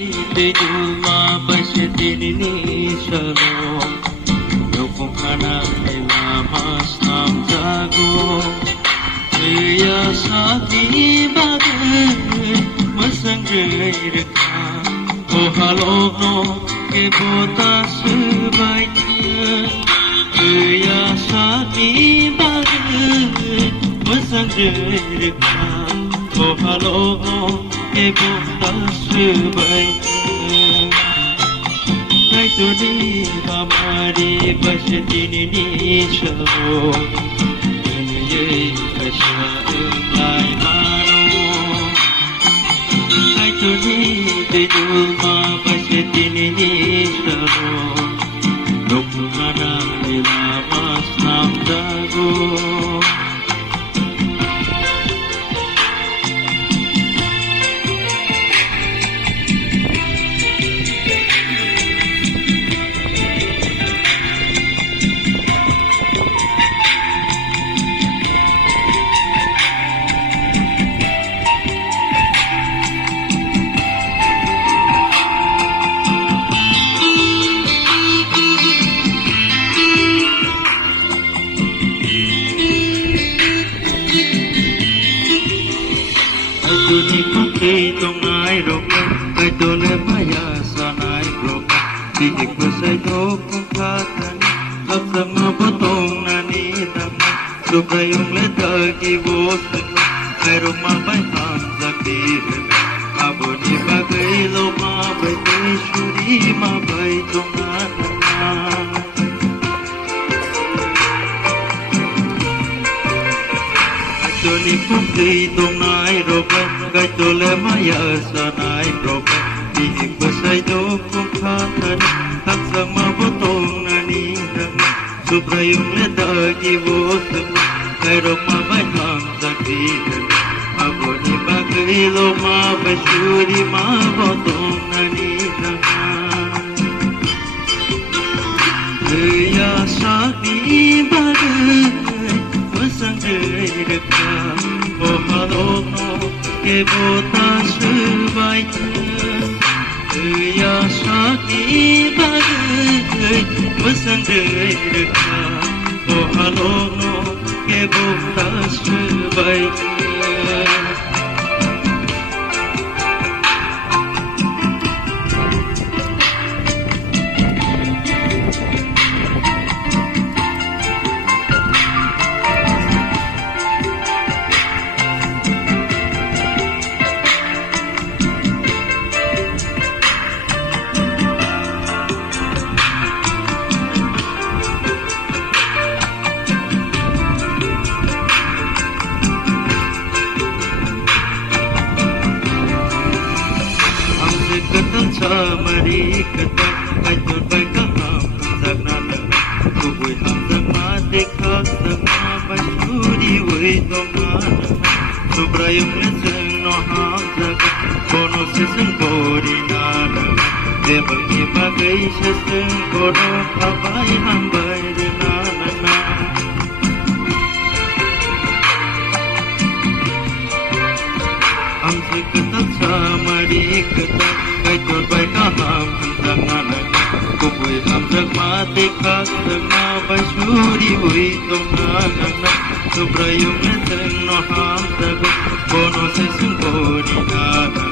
Duma pasetini shalom, dokongana elamas nam jago, ya sati bagai masang jerika, oh halono ke bota sebaiknya, ya sati bagai masang jerika, oh halono ke bota sebaiknya. Kaituni hamari pasetini shalom, dunia kasih lai mano. Kaituni dejuma pasetini shalom, dokmana elamas nam jago. Tuni kukai tongai roka, kai tole maya sanai roka. Di ikusai dokong katani, kapsama potong nani dama. Suprayung letagi bosan, kai roma bai hamzak direme. Aboni bagai loma bai teshuri ma bai tongana. Tuni kukai tongai roka. Kai tole maya sanai roka, di ikusai dokong katani, kapsama potong nani dama. Suprayung letagi bosan, kai roma bai hamzak direme. Aboni bagai loma bai shuri ma potong nani dama. Ya sakni bagai masang jerika, oh halono ke bota sebaiknya, ya sakni bagai masang jerika, oh halono ke bota sebaiknya. Samari kata kaitul bai kaham zagnana kubui ham zagmate khak zagma bashuri wei domana subrayum neseng no ham zag kono seseng bori nana debangi bagai seseng kono abai ham bai renana. Amse kata samari kata kaitul bai kaham zagnana kubui ham zagmate khak zagma bashuri wei domana subrayum neseng no ham zag kono seseng bori nana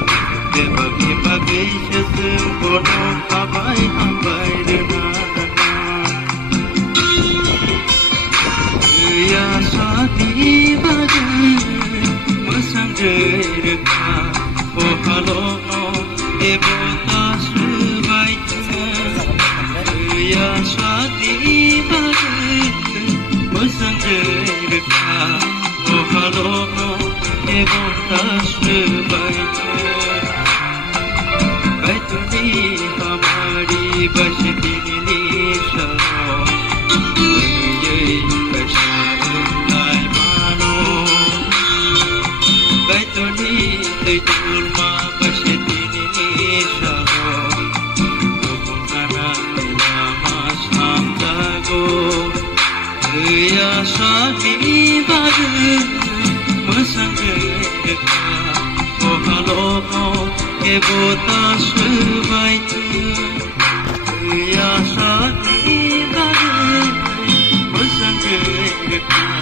debagi bagai seseng kono abai ham bai renana. Ya sati bagai masang jerika, oh halono ke bota sebaiknya, ya sati bagai masang jerika, oh halono ke bota sebaiknya. Kaituni hamari pasetini shalom, dunia kasih lai mano. Kaituni dejuma pasetini shalom, dokongana elamas nam jago, ya sati bagai masang jerika, oh halono ke bota kekal